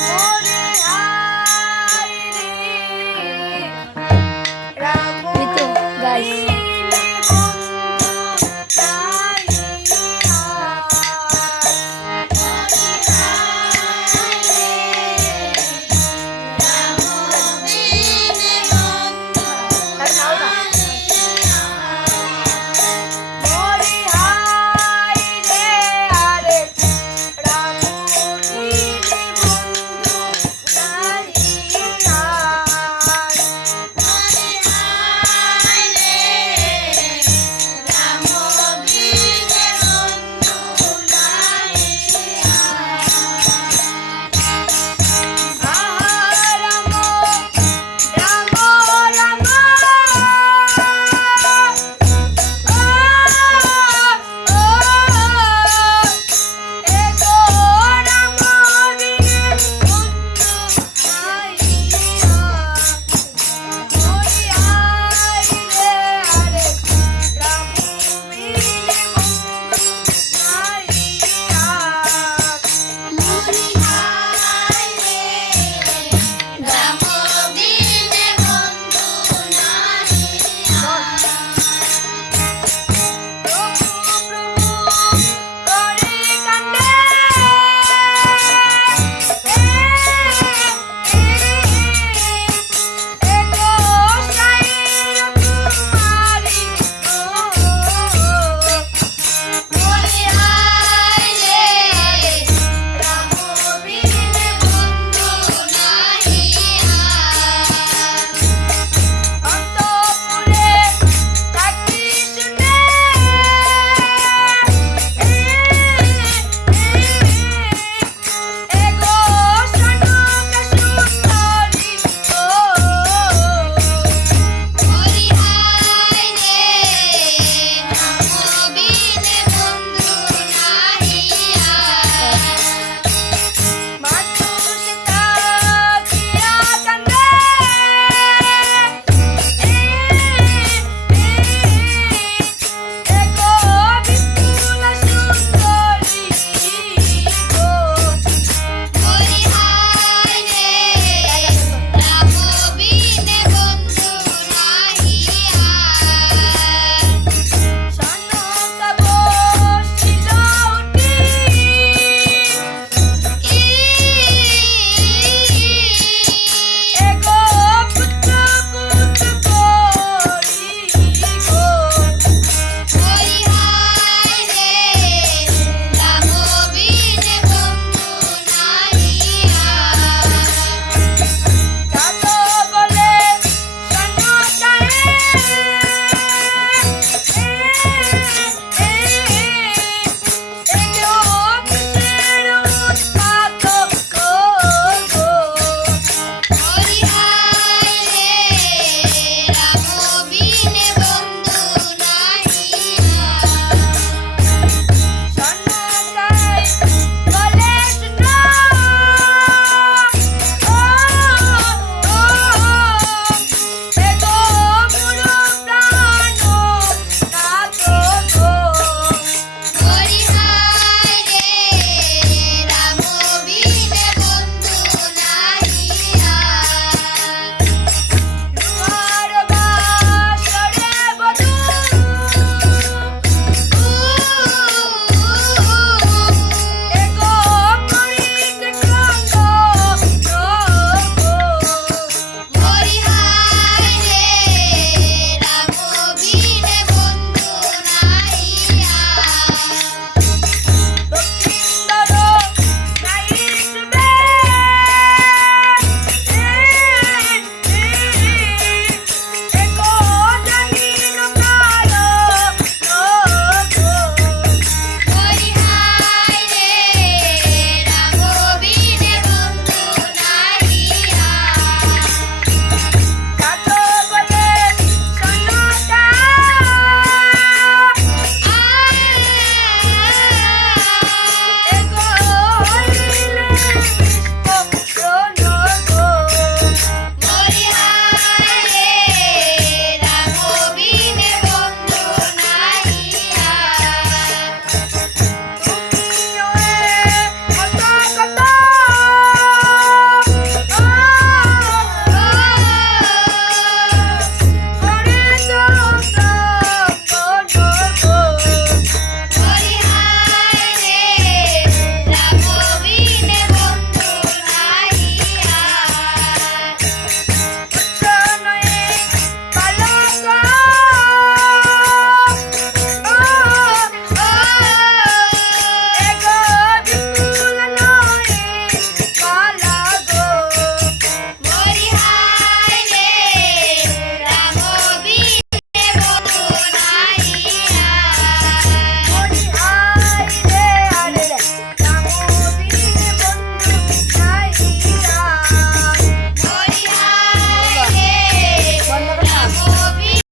โอ้